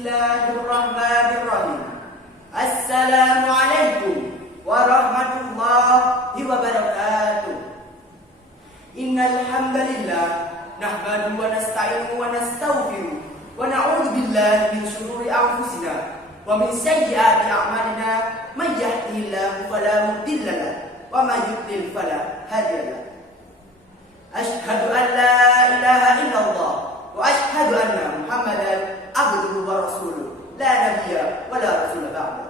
Bismillahirrahmanirrahim. Assalamualaikum warahmatullahi wabarakatuh. Innal hamdalillah nahmaduhu wa nasta'inuhu wa nastaghfiruh wa na'udzu billahi min shururi anfusina wa min sayyiati a'malina. May yahdihillahu fala mudilla lahu wa may yudlil fala hadiya lahu. Asyhadu an la ilaha illallah wa asyhadu anna Muhammadan abduhu wa rasuluh, la nabiyya wa la rasula ba'da.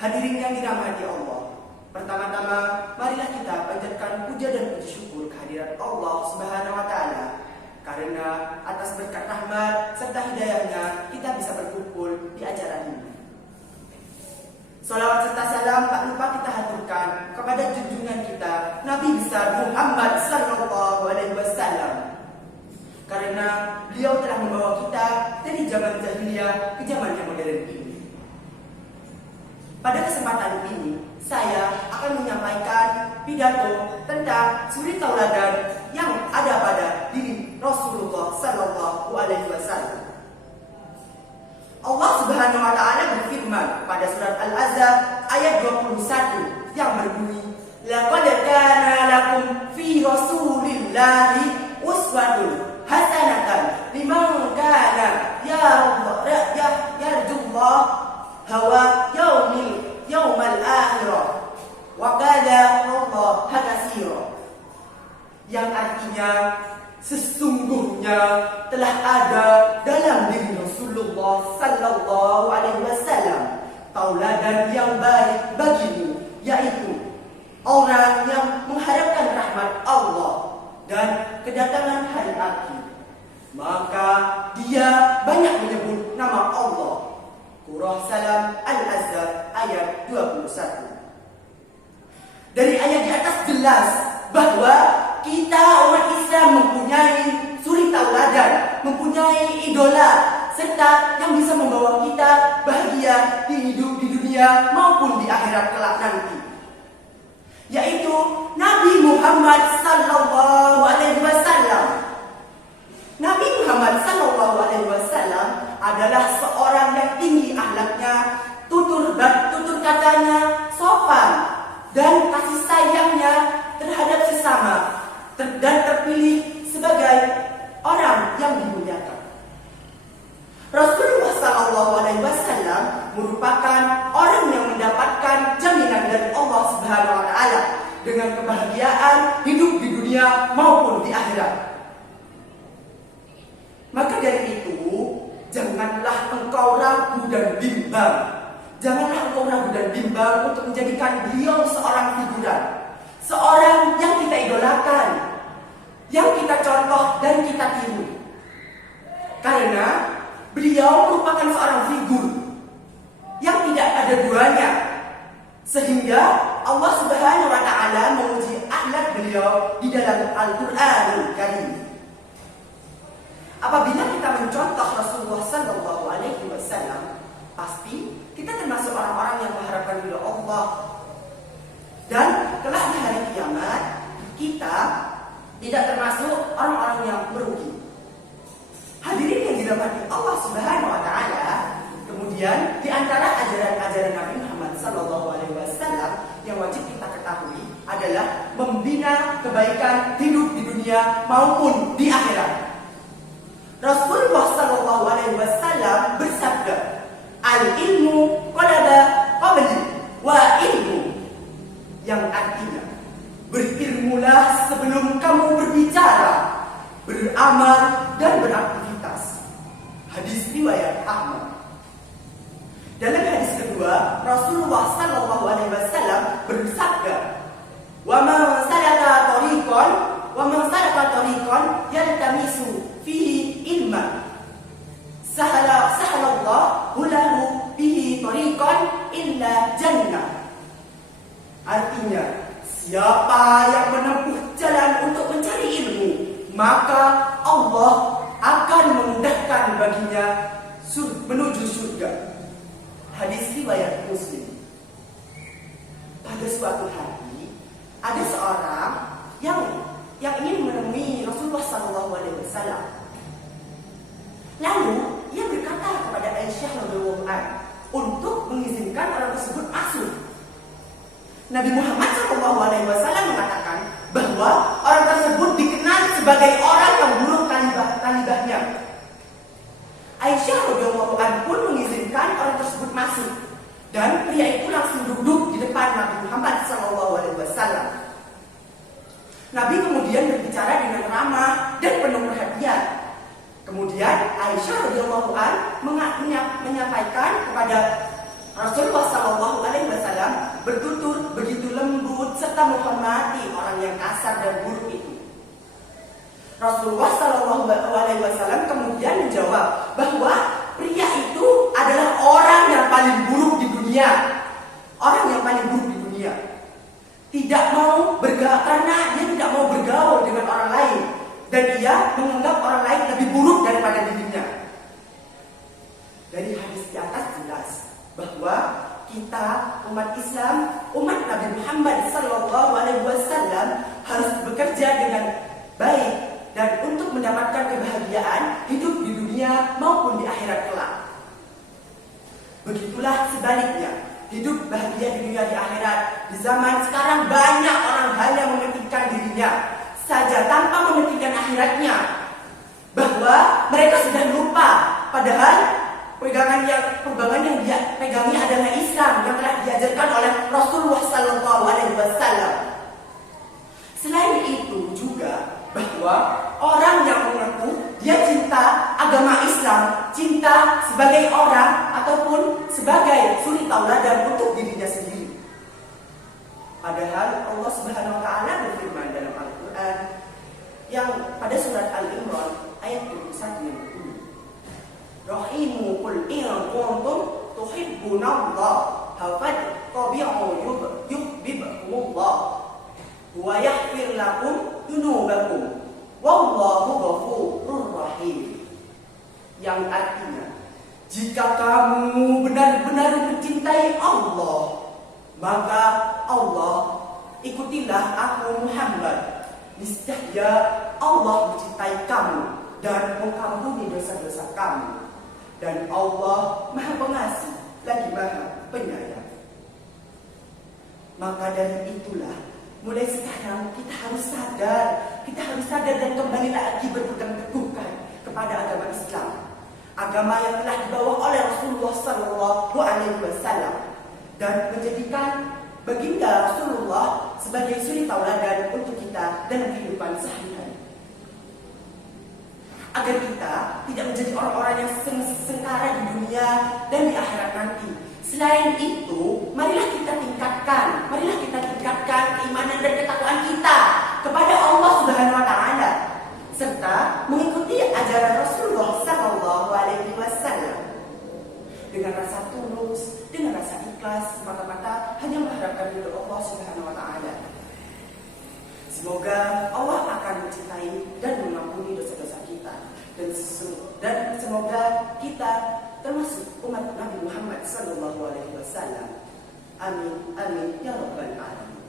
Hadirin yang dirahmati Allah, pertama-tama marilah kita panjatkan puja dan puji syukur kehadirat Allah Subhanahu wa taala, karena atas berkat rahmat serta hidayahnya kita bisa berkumpul di acara ini. Salawat serta salam tak lupa kita haturkan kepada junjungan kita Nabi besar Muhammad sallallahu alaihi wasallam, karena beliau telah membawa kita dari zaman jahiliyah ke zaman yang modern ini. Pada kesempatan ini, saya akan menyampaikan pidato tentang suri tauladan yang ada pada diri Rasulullah sallallahu alaihi wasallam. Allah Subhanahu wa taala berfirman pada surat Al-Ahzab ayat 21 yang berbunyi, "Laqad kana lakum fi Rasulillahi uswatun hasanatan liman kana yarjullah hawa yaumal akhirah wa kana Allah katsira." Yang artinya sesungguhnya telah ada dalam diri Rasulullah sallallahu alaihi wasallam tauladan yang baik bagimu, yaitu orang yang mengharapkan rahmat Allah dan kedatangan hari akhir. Maka dia banyak menyebut nama Allah. Surah Salam Al-Ahzab ayat 21. Dari ayat di atas jelas bahwa kita umat Islam mempunyai suri tauladan, mempunyai idola, serta yang bisa membawa kita bahagia di hidup di dunia maupun di akhirat kelak nanti, yaitu Nabi Muhammad sallallahu alaihi wasallam. Nabi Muhammad sallallahu alaihi wasallam adalah seorang yang tinggi akhlaknya, tutur katanya sopan, dan kasih sayangnya terhadap sesama, dan terpilih sebagai orang yang dimuliakan. Rasulullah sallallahu alaihi wasallam merupakan orang yang mendapatkan jaminan dari Allah Subhanahu wa taala dengan kebahagiaan hidup di dunia maupun di akhirat. Maka dari itu, janganlah engkau ragu dan bimbang. Janganlah engkau ragu dan bimbang untuk menjadikan beliau seorang figuran, seorang yang kita idolakan, yang kita contoh dan kita tiru. Karena beliau merupakan seorang figur yang tidak ada duanya, sehingga Allah Subhanahu wa taala menguji akhlak beliau di dalam Al-Qur'anul Karim. Apabila kita mencontoh Rasulullah sallallahu alaihi wasallam, pasti kita termasuk orang-orang yang mengharapkan ridha Allah. Dan kelak di hari kiamat, kita tidak termasuk orang-orang yang merugi. Hadirin yang dirahmati Allah Subhanahu wa taala, kemudian di antara ajaran-ajaran Nabi Muhammad sallallahu alaihi wasallam yang wajib kita ketahui adalah membina kebaikan hidup di dunia maupun di akhirat. Rasulullah sallallahu alaihi wasallam bersabda, "Al-ilmu qalaba qabli wa ilmu," yang artinya berilmulah sebelum kamu berbicara, beramal dan beraktivitas. Hadis riwayat Ahmad. Dalam hadis kedua, Rasulullah sallallahu alaihi wasallam bersabda, "Wa man salaka tariqan yaltamisu fihi ilman, sahalallahu lahu bihi tariqan illa jannah." Artinya, siapa yang menempuh jalan untuk mencari ilmu, maka Allah akan memudahkan baginya menuju surga. Hadis riwayat Muslim. Pada suatu hari, ada seorang yang ingin menemui Rasulullah sallallahu alaihi wasallam. Lalu ia berkata Nabi Muhammad SAW mengatakan bahwa orang tersebut dikenal sebagai orang yang buruk talibahnya. Aisyah radhiyallahu anha pun mengizinkan orang tersebut masuk, dan pria itu langsung duduk di depan Nabi Muhammad SAW. Nabi kemudian berbicara dengan ramah dan penuh perhatian. Kemudian Aisyah radhiyallahu anha menyampaikan kepada Rasulullah SAW bertutur begitu lembut serta menghormati orang yang kasar dan buruk itu. Rasulullah SAW kemudian menjawab bahwa pria itu adalah orang yang paling buruk di dunia, orang yang paling buruk di dunia. Tidak mau bergaul karena dia tidak mau bergaul dengan orang lain, dan dia menganggap orang lain lebih buruk daripada dirinya. Dari hadis di atas jelas bahwa kita umat Islam, umat Nabi Muhammad SAW harus bekerja dengan baik dan untuk mendapatkan kebahagiaan hidup di dunia maupun di akhirat kelak. Begitulah sebaliknya, hidup bahagia di dunia di akhirat. Di zaman sekarang banyak orang hanya mementingkan dirinya saja tanpa mementingkan akhiratnya, bahwa mereka sudah lupa padahal pegangan yang dia pegangi adalah Islam yang telah diajarkan oleh Rasulullah SAW. Selain itu juga bahwa orang yang mengaku dia cinta agama Islam, cinta sebagai orang ataupun sebagai suri tauladan untuk dirinya sendiri. Padahal Allah Subhanahu wa taala berfirman dalam Al-Qur'an yang pada surat Al-Imran ayat 21 yang kedua. Rahimu qul in kuntum tuhibbunallah fattabi'u yuhibbukumullah wa yaghfir lakum dzunubakum wallahu ghafurur rahim. Yang artinya, jika kamu benar-benar mencintai Allah, maka Allah ikutilah aku Muhammad. Niscaya Allah mencintai kamu dan mengampuni dosa-dosa kamu. Dan Allah Maha Pengasih lagi Maha Penyayang. Maka dari itulah, mulai sekarang kita harus sadar dan kembali lagi berpegang teguh kepada agama Islam, agama yang telah dibawa oleh Rasulullah SAW, dan menjadikan baginda Rasulullah sebagai suri tauladan untuk kita dalam kehidupan sehari-hari, agar kita tidak menjadi orang-orang yang sengsara di dunia dan di akhirat nanti. Selain itu, marilah kita tingkatkan keimanan dan ketakwaan kita kepada Allah Subhanahu wa taala, serta mengikuti ajaran Rasulullah SAW dengan rasa tulus, dengan rasa ikhlas, semata-mata hanya mengharapkan ridho Allah Subhanahu wa taala. Semoga Allah akan mencintai dan mengampuni dosa-dosa kita, dan semoga kita termasuk umat Nabi Muhammad SAW. Amin, amin, ya rabbal alamin.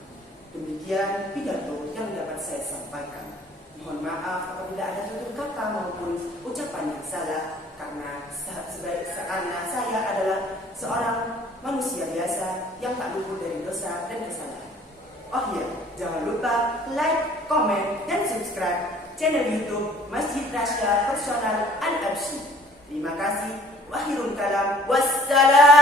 Demikian pidato yang dapat saya sampaikan. Mohon maaf apabila ada tutur kata maupun ucapan yang salah, karena saya adalah seorang manusia biasa yang tak luput dari dosa dan kesalahan. Oh iya, jangan lupa like, komen, dan subscribe channel YouTube Masjid Rasya Personal Al-Absyi. Terima kasih. Wakhirul kalam. Wassalam.